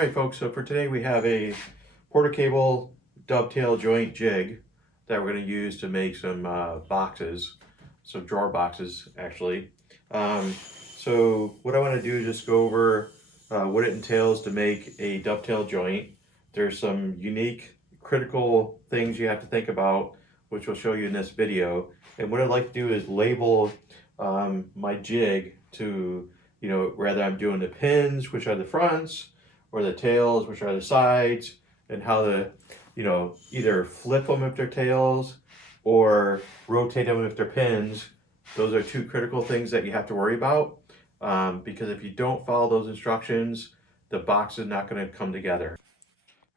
All right, folks, so for today we have a porter cable dovetail joint jig that we're going to use to make some boxes, some drawer boxes actually. So what I want to do is just go over what it entails to make a dovetail joint. There's some unique critical things you have to think about, which we'll show you in this video. And what I'd like to do is label my jig to, whether I'm doing the pins, which are the fronts, or the tails, which are the sides, and how to, either flip them if they're tails or rotate them if they're pins. Those are two critical things that you have to worry about, because if you don't follow those instructions, the box is not going to come together.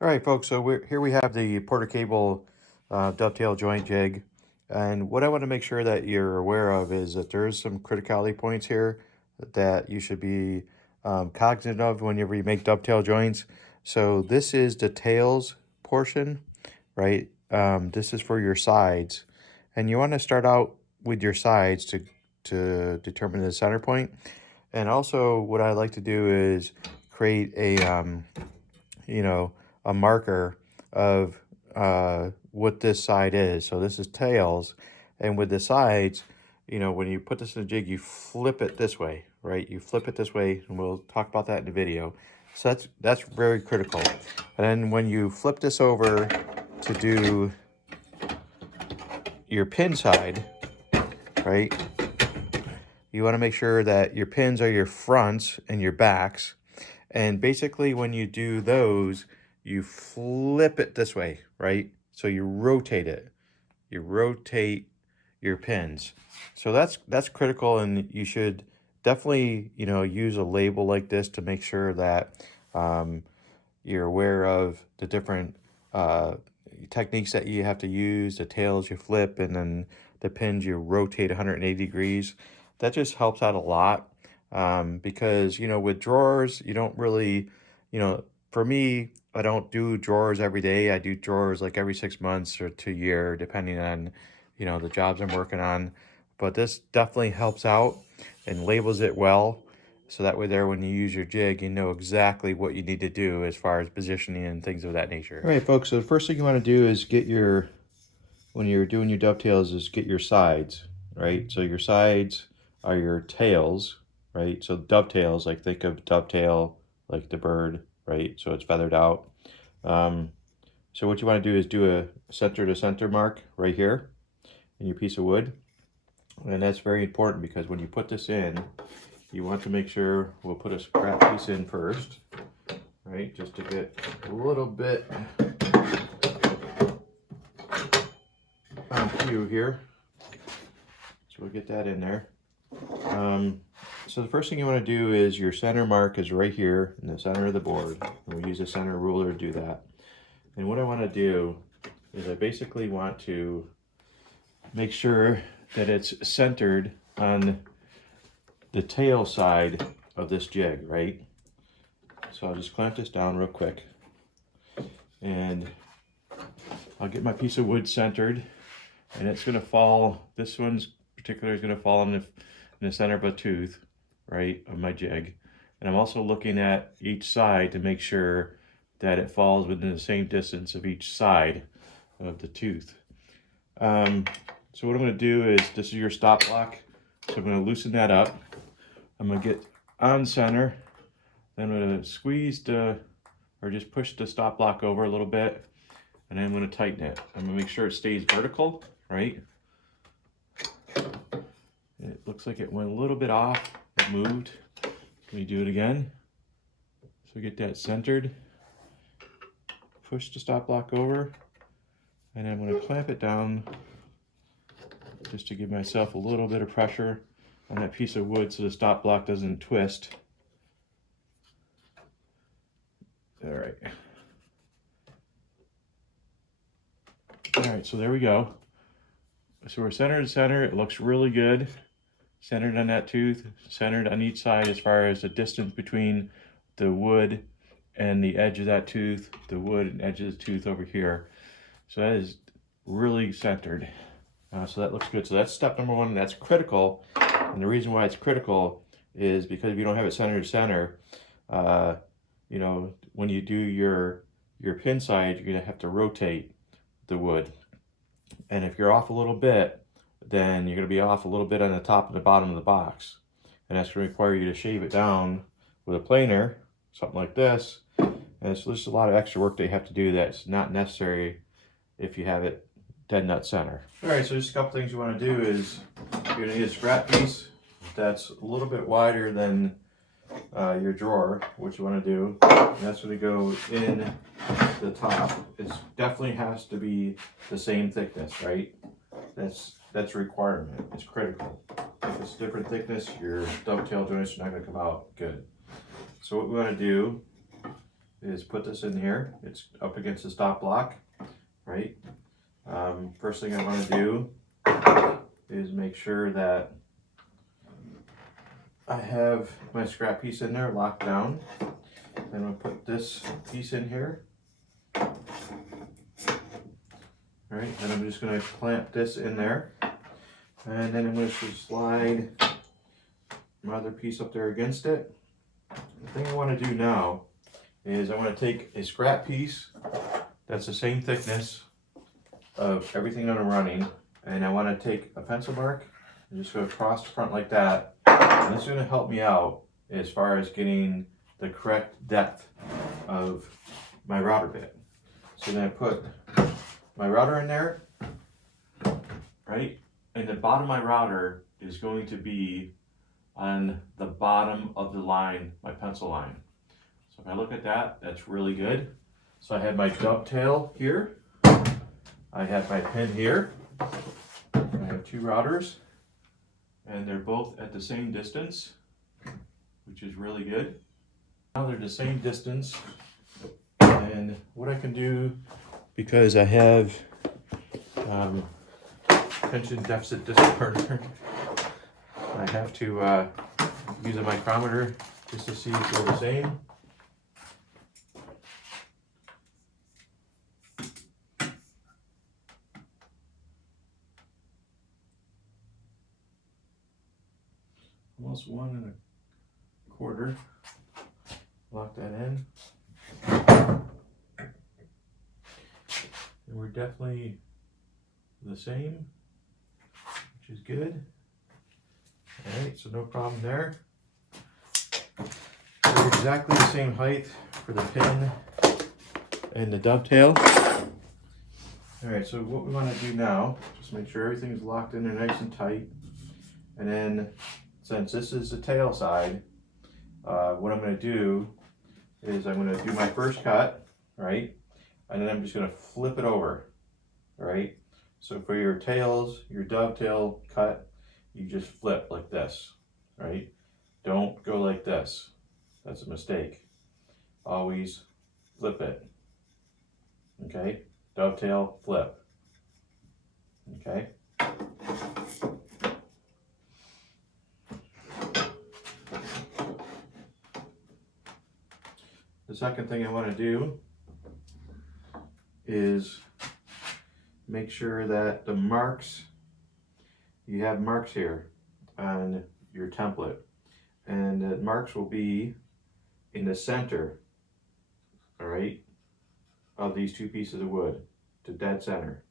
All right, folks, so here we have the porter cable dovetail joint jig. And what I want to make sure that you're aware of is that there's some criticality points here that you should be cognizant of whenever you make dovetail joints. So this is the tails portion, right? This is for your sides. And you want to start out with your sides to determine the center point. And also what I like to do is create a, a marker of what this side is. So this is tails, and with the sides, when you put this in a jig, you flip it this way, right? You flip it this way, and we'll talk about that in the video. So that's very critical. And then when you flip this over to do your pin side, right? You want to make sure that your pins are your fronts and your backs. And basically when you do those, you flip it this way, right? So you rotate it. You rotate your pins. So that's critical, and you should definitely, use a label like this to make sure that you're aware of the different techniques that you have to use. The tails you flip, and then the pins you rotate 180 degrees. That just helps out a lot, because, with drawers, you don't really, for me, I don't do drawers every day. I do drawers like every 6 months or to a year, depending on, the jobs I'm working on. But this definitely helps out and labels it well. So that way there, when you use your jig, you know exactly what you need to do as far as positioning and things of that nature. All right, folks, so the first thing you want to do is when you're doing your dovetails, is get your sides, right? So your sides are your tails, right? So dovetails, like think of dovetail like the bird, right? So it's feathered out. So what you want to do is do a center to center mark right here in your piece of wood. And that's very important, because when you put this in, you want to make sure, we'll put a scrap piece in first, right? Just to get a little bit on cue here. So we'll get that in there. So the first thing you want to do is your center mark is right here in the center of the board. And we use a center ruler to do that. And what I want to do is I basically want to make sure that it's centered on the tail side of this jig, right? So I'll just clamp this down real quick, and I'll get my piece of wood centered, and it's going to fall, this one's particular is going to fall in the center of a tooth, right, of my jig. And I'm also looking at each side to make sure that it falls within the same distance of each side of the tooth. So what I'm going to do is, this is your stop block, so I'm going to loosen that up. I'm going to get on center, then I'm going to squeeze or just push the stop block over a little bit, and then I'm going to tighten it. I'm going to make sure it stays vertical, right? It looks like it went a little bit off, it moved. Let me do it again. So get that centered, push the stop block over, and I'm going to clamp it down just to give myself a little bit of pressure on that piece of wood so the stop block doesn't twist. All right. All right, so there we go. So we're center to center. It looks really good. Centered on that tooth, centered on each side as far as the distance between the wood and the edge of that tooth, the wood and edge of the tooth over here. So that is really centered. So that looks good. So that's step number one, and that's critical. And the reason why it's critical is because if you don't have it center to center, when you do your pin side, you're gonna have to rotate the wood. And if you're off a little bit, then you're gonna be off a little bit on the top and the bottom of the box. And that's gonna require you to shave it down with a planer, something like this. And so there's a lot of extra work that you have to do that's not necessary if you have it dead nut center. All right, so just a couple things you wanna do is you're gonna need a scrap piece that's a little bit wider than your drawer. What you want to do, and that's going to go in the top. It definitely has to be the same thickness, right? That's a requirement. It's critical. If it's different thickness, your dovetail joints are not going to come out good. So what we want to do is put this in here. It's up against the stop block, right? First thing I want to do is make sure that I have my scrap piece in there locked down. Then I'll put this piece in here. All right, and I'm just going to clamp this in there. And then I'm going to slide my other piece up there against it. The thing I want to do now is I want to take a scrap piece that's the same thickness of everything that I'm running, and I want to take a pencil mark and just go across the front like that. And this is going to help me out as far as getting the correct depth of my router bit. So then I put my router in there, right? And the bottom of my router is going to be on the bottom of the line, my pencil line. So if I look at that, that's really good. So I have my dovetail here. I have my pin here. I have two routers. And they're both at the same distance, which is really good. Now they're the same distance, and what I can do, because I have attention deficit disorder, I have to use a micrometer just to see if they're the same. Almost 1 1/4. Lock that in. And we're definitely the same, which is good. All right, so no problem there. They're exactly the same height for the pin and the dovetail. All right, so what we want to do now, just make sure everything's locked in there nice and tight. And then, since this is the tail side, what I'm going to do is I'm going to do my first cut, right? And then I'm just going to flip it over, all right? So for your tails, your dovetail cut, you just flip like this, right? Don't go like this. That's a mistake. Always flip it, okay? Dovetail, flip, okay? The second thing I want to do is make sure that the marks, you have marks here on your template, and the marks will be in the center, all right, of these two pieces of wood, to dead center.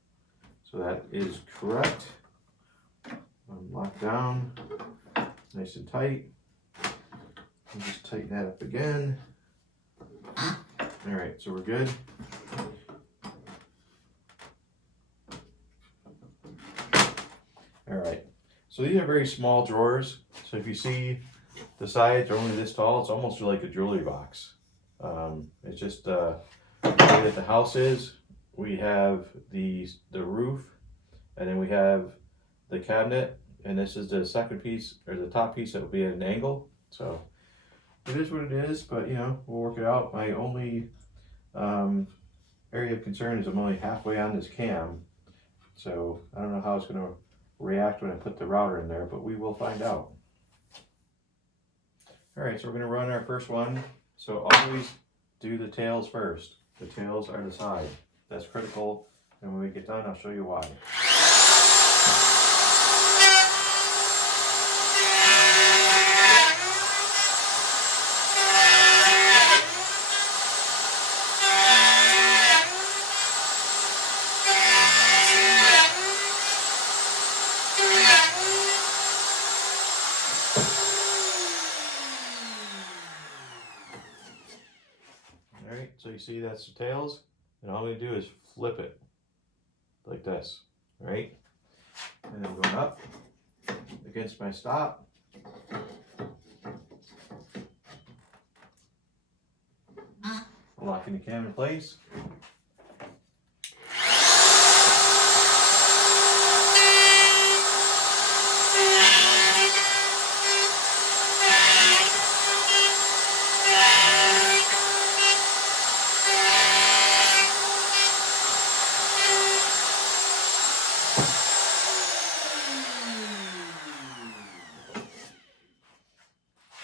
So that is correct. Lock down, nice and tight. And just tighten that up again. All right, so we're good. All right, so these are very small drawers. So if you see the sides are only this tall, it's almost like a jewelry box. It's just the way that the house is. We have the roof, and then we have the cabinet, and this is the second piece, or the top piece that will be at an angle. So it is what it is, but you know, we'll work it out. My only area of concern is I'm only halfway on this cam, so I don't know how it's going to react when I put the router in there, but we will find out. All right, so we're going to run our first one. So always do the tails first. The tails are the side. That's critical, and when we get done, I'll show you why. All right, so you see that's the tails, and all I'm gonna do is flip it like this, right? And then going up against my stop. Locking the cam in place.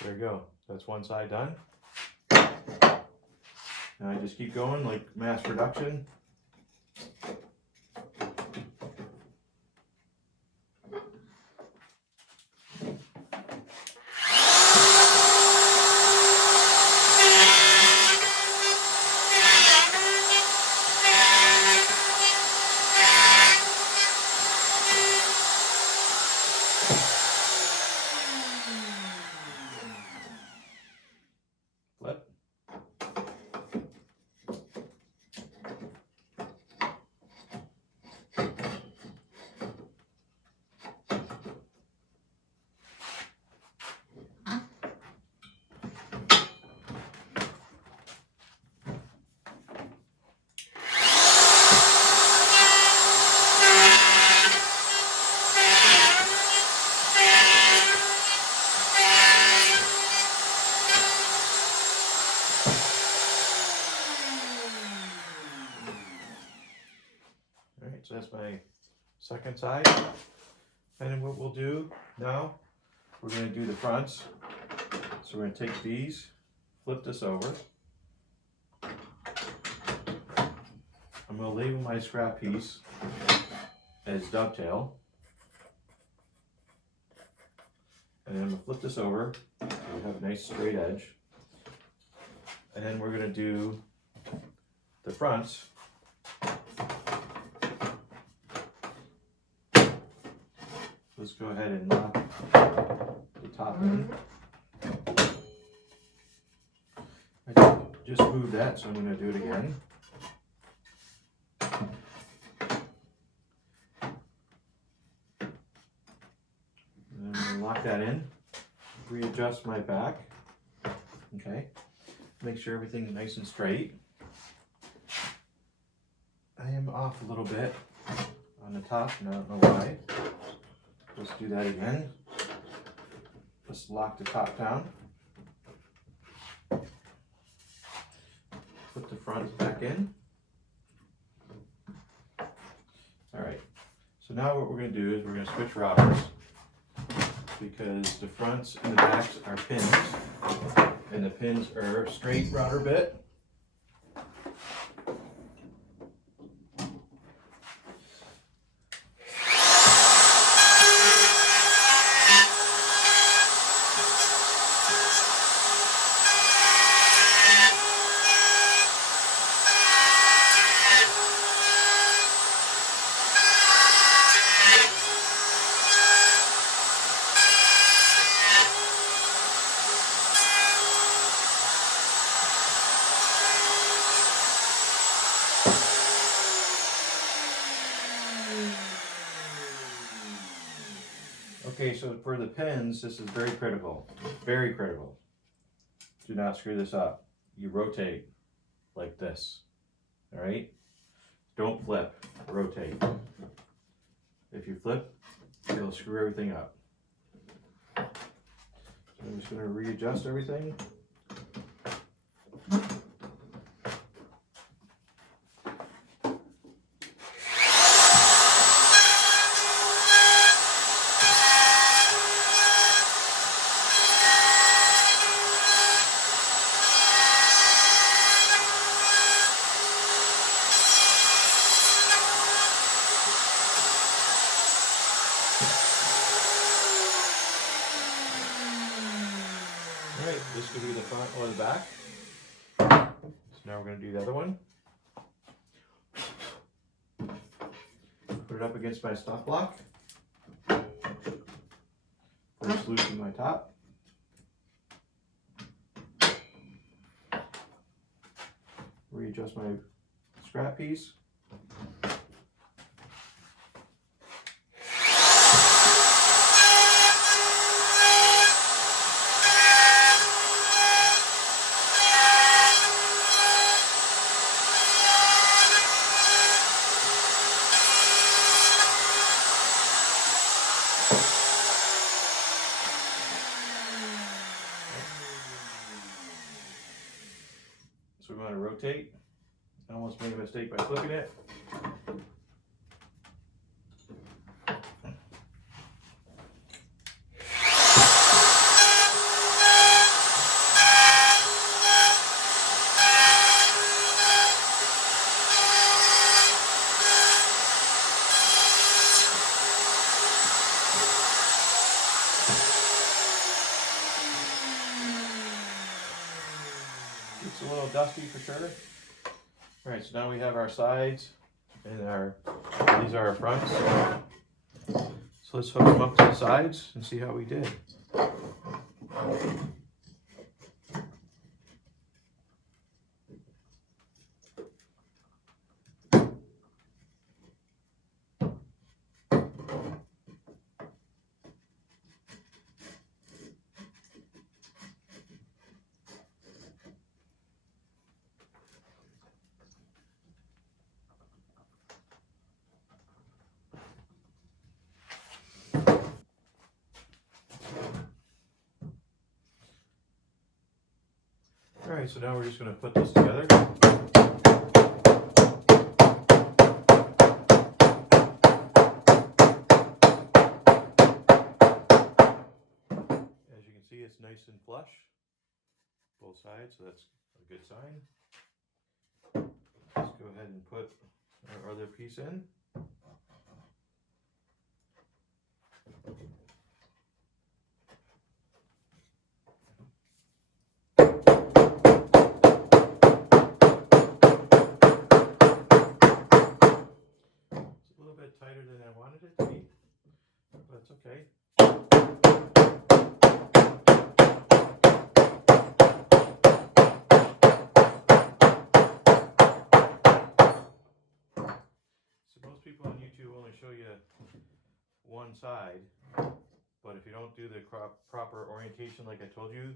There you go. That's one side done. Now I just keep going like mass production. Flip. Alright, so that's my second side. And then what we'll do now, we're going to do the fronts. So we're going to take these, flip this over. I'm going to label my scrap piece as Dovetail. And then I'm going to flip this over so we have a nice straight edge. And then we're going to do the fronts. Let's go ahead and lock the top in. I just moved that, so I'm going to do it again. And I'm going to lock that in. Readjust my back. Okay. Make sure everything's nice and straight. I am off a little bit on the top, and I don't know why. Let's do that again. Let's lock the top down. Put the fronts back in. All right. So now what we're going to do is we're going to switch routers because the fronts and the backs are pins, and the pins are straight router bit. Okay, so for the pins, this is very critical. Very critical. Do not screw this up. You rotate like this. All right? Don't flip, rotate. If you flip, it'll screw everything up. So I'm just going to readjust everything. Alright, this could be the front or the back. So now we're going to do the other one. Put it up against my stop block. First loosen my top. readjust my scrap piece. So we want to rotate. I almost made a mistake by flipping it. It's a little dusty for sure. All right, so now we have our sides and these are our fronts. So let's hook them up to the sides and see how we did. All right, so now we're just going to put this together. As you can see, it's nice and flush, both sides, so that's a good sign. Let's go ahead and put our other piece in. Tighter than I wanted it to be, but it's okay. So most people on YouTube only show you one side, but if you don't do the proper orientation like I told you,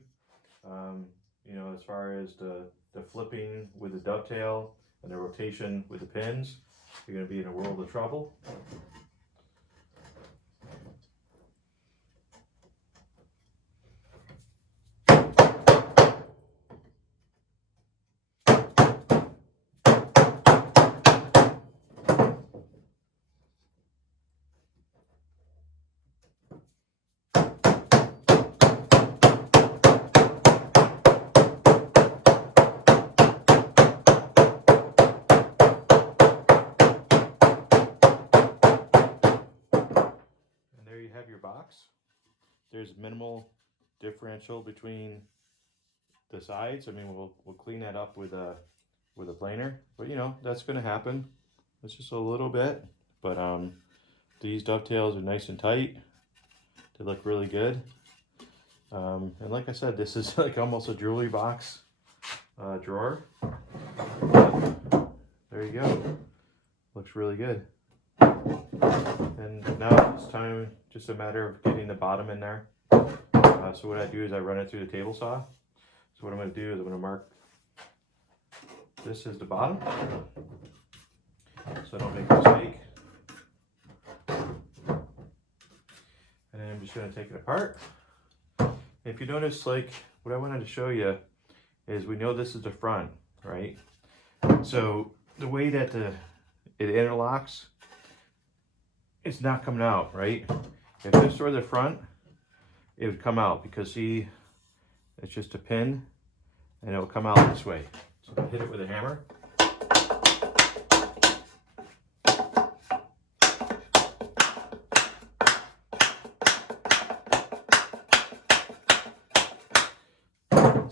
you know, as far as the flipping with the dovetail and the rotation with the pins, you're going to be in a world of trouble. Have your box. There's minimal differential between the sides. I mean, we'll clean that up with a planer, but you know, that's going to happen. It's just a little bit, but these dovetails are nice and tight. They look really good. And like I said, this is like almost a jewelry box drawer. There you go. Looks really good. And now it's time, just a matter of getting the bottom in there. So what I do is I run it through the table saw. So what I'm going to do is I'm going to mark this as the bottom, so I don't make a mistake. And then I'm just going to take it apart. If you notice, like what I wanted to show you is, we know this is the front, right? So the way that it interlocks, it's not coming out, right? If this were the front, it would come out, because see, it's just a pin and it will come out this way. So I'm gonna hit it with a hammer.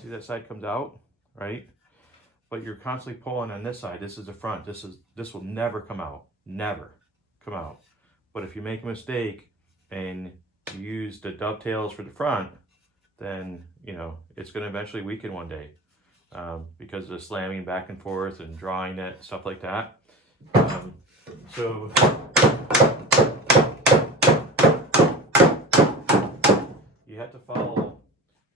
See, that side comes out, right? But you're constantly pulling on this side. This is the front. This will never come out. Never come out. But if you make a mistake and you use the dovetails for the front, then, you know, it's going to eventually weaken one day. because of the slamming back and forth and drawing it, stuff like that. So you have to follow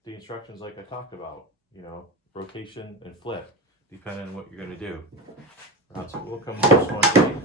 the instructions like I talked about, you know, rotation and flip, depending on what you're going to do. So we'll come this one way.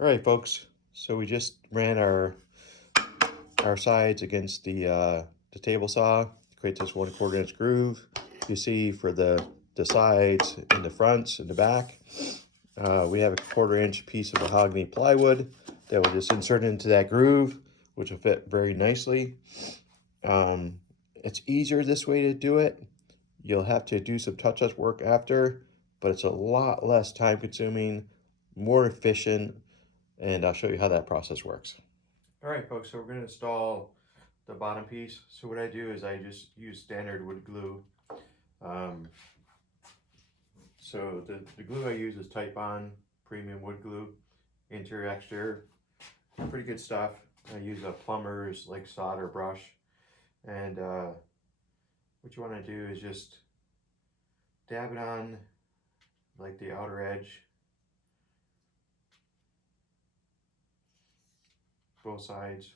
All right, folks. So we just ran our sides against the table saw to create this 1/4 inch groove. You see for the sides and the fronts and the back, we have a 1/4 inch piece of mahogany plywood that will just insert into that groove, which will fit very nicely. It's easier this way to do it. You'll have to do some touch-up work after, but it's a lot less time consuming, more efficient, and I'll show you how that process works. All right, folks, so we're going to install the bottom piece. So what I do is I just use standard wood glue. So the glue I use is Type-On premium wood glue, interior, exterior, pretty good stuff. I use a plumber's like solder brush, and what you want to do is just dab it on like the outer edge, both sides.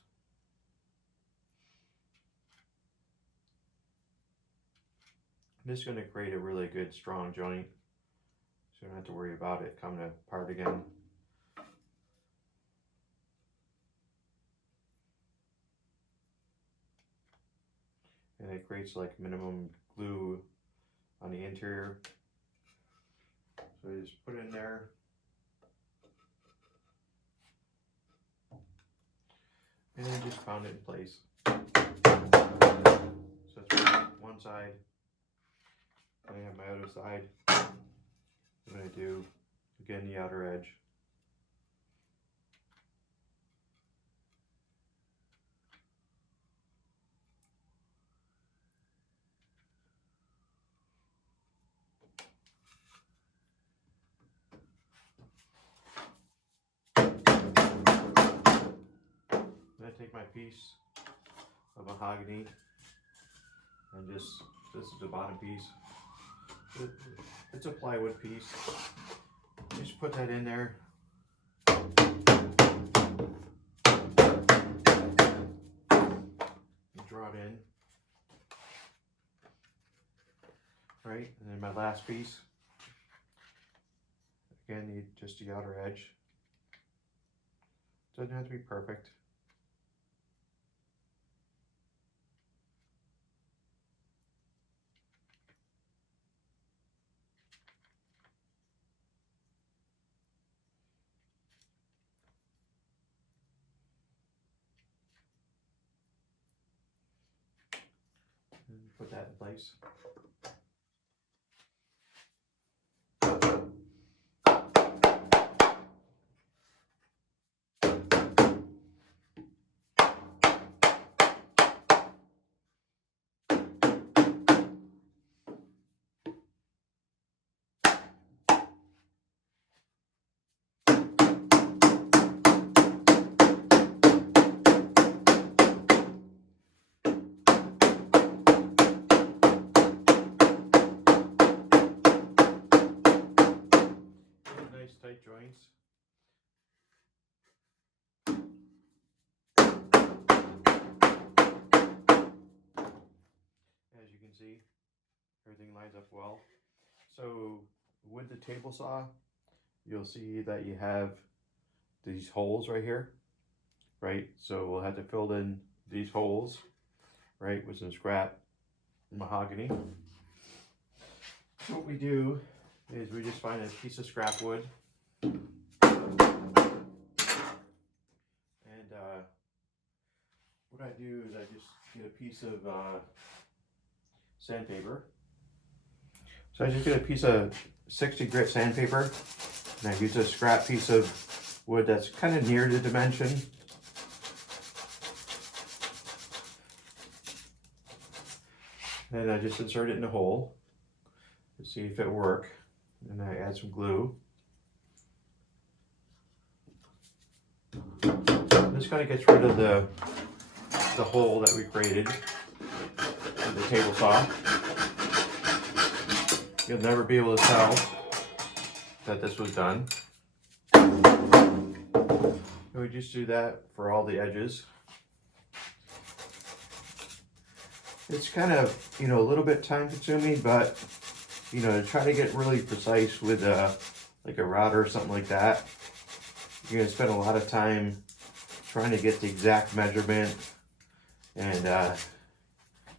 This is going to create a really good strong joint, so you don't have to worry about it coming apart again. And it creates like minimum glue on the interior. So you just put it in there. And then just pound it in place. So it's one side. I have my other side. I'm going to do again the outer edge. Then I take my piece of mahogany and this is the bottom piece. It's a plywood piece. Just put that in there. And draw it in. Right, and then my last piece. Again, need just the outer edge. Doesn't have to be perfect. And put that in place. Nice tight joints. As you can see, everything lines up well. So with the table saw, you'll see that you have these holes right here, right? So we'll have to fill in these holes, right, with some scrap mahogany. So what we do is we just find a piece of scrap wood, and what I do is I just get a piece of sandpaper. So I just get a piece of 60 grit sandpaper, and I use a scrap piece of wood that's kind of near the dimension. And I just insert it in the hole to see if it works. And I add some glue. This kind of gets rid of the hole that we created with the table saw. You'll never be able to tell that this was done. And we just do that for all the edges. It's kind of, you know, a little bit time consuming, but, you know, to try to get really precise with like a router or something like that, you're going to spend a lot of time trying to get the exact measurement, and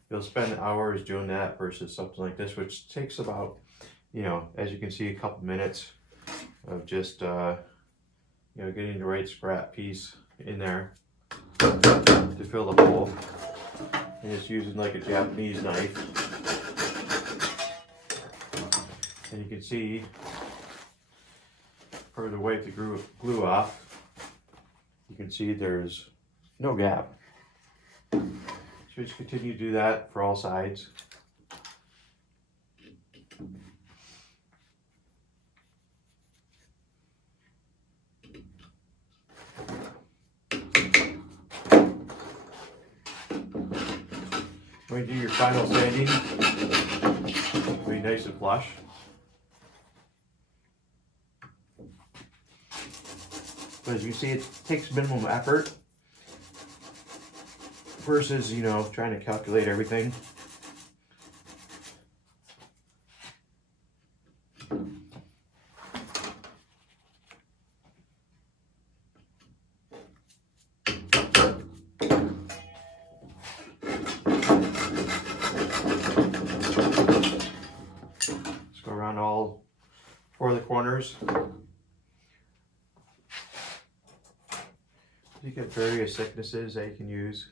you'll spend hours doing that versus something like this, which takes about, you know, as you can see, a couple minutes of just, you know, getting the right scrap piece in there to fill the hole. And just using like a Japanese knife. And you can see, for the wipe the glue off, you can see there's no gap. So just continue to do that for all sides. When you do your final sanding, it'll be nice and flush. But as you see, it takes minimum effort versus, you know, trying to calculate everything. Let's go around all 4 of the corners. You get various thicknesses that you can use.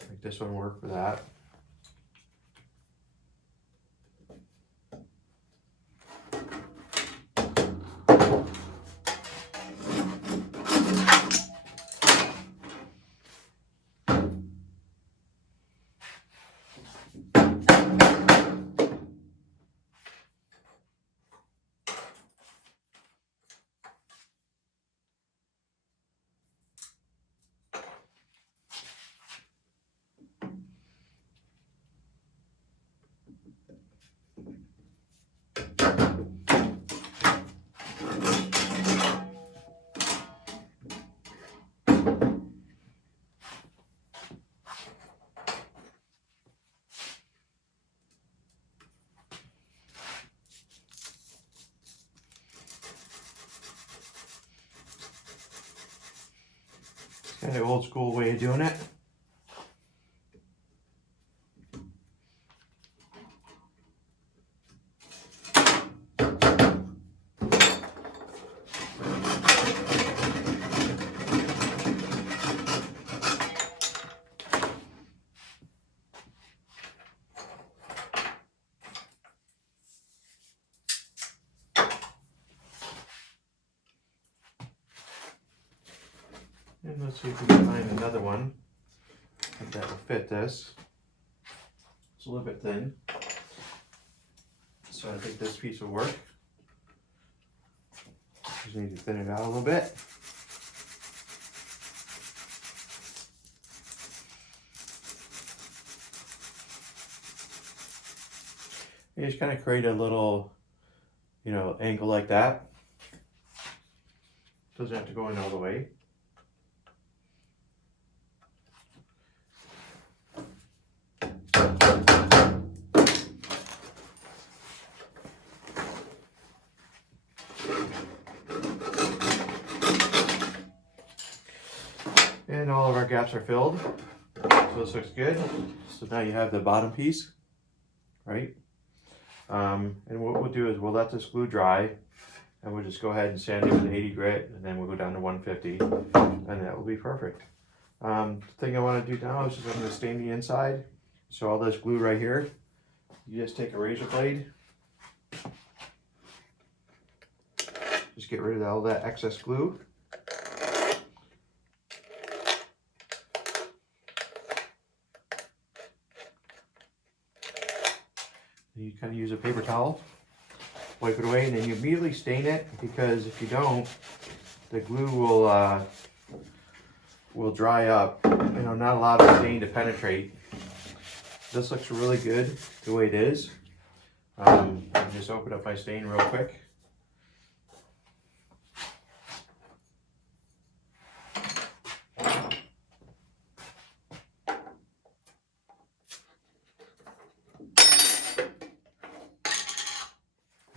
Like this one work for that. Kind of old school way of doing it. And let's see if we can find another one that will fit this. It's a little bit thin, so I think this piece will work. Just need to thin it out a little bit. You just kind of create a little, you know, angle like that. Doesn't have to go in all the way. And all of our gaps are filled, so this looks good. So now you have the bottom piece, right? And what we'll do is we'll let this glue dry, and we'll just go ahead and sand it with 80 grit, and then we'll go down to 150, and that will be perfect. The thing I want to do now is just I'm going to stain the inside. So all this glue right here, you just take a razor blade, just get rid of all that excess glue. You kind of use a paper towel, wipe it away, and then you immediately stain it, because if you don't, the glue will dry up. You know, not allow the stain to penetrate. This looks really good the way it is. I'll just open up my stain real quick.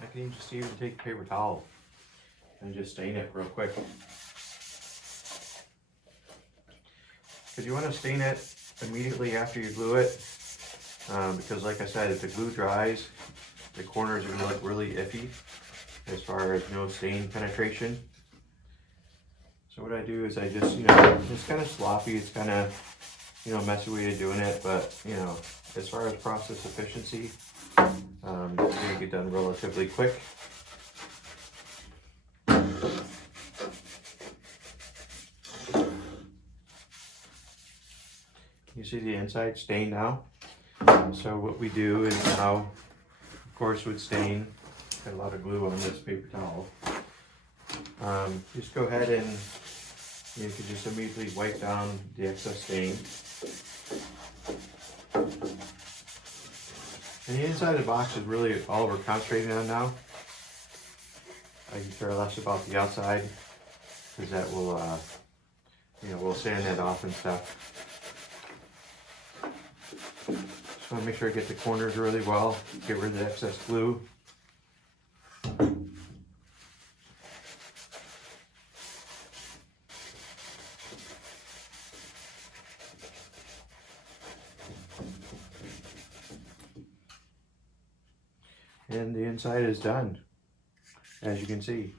I can even just take a paper towel and just stain it real quick. Because you want to stain it immediately after you glue it, because like I said, if the glue dries, the corners are going to look really iffy as far as no stain penetration. So what I do is I just, it's kind of sloppy, it's kind of, messy way of doing it, but, as far as process efficiency, it's going to get done relatively quick. You see the inside stained now. So what we do is now, of course, with stain, got a lot of glue on this paper towel. Just go ahead and you can just immediately wipe down the excess stain. And the inside of the box is really all we're concentrating on now. I can care less about the outside, because that will, we'll sand that off and stuff. Just want to make sure I get the corners really well, get rid of the excess glue. And the inside is done, as you can see.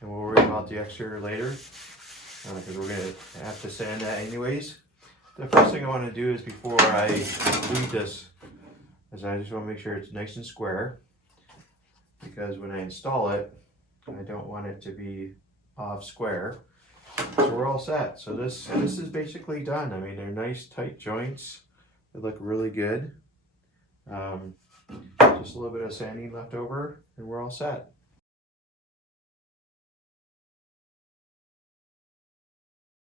And we'll worry about the exterior later, because we're going to have to sand that anyways. The first thing I want to do is, before I glue this, is I just want to make sure it's nice and square, because when I install it, I don't want it to be off square. So we're all set. So this is basically done. I mean, they're nice tight joints. They look really good. Just a little bit of sanding left over, and we're all set.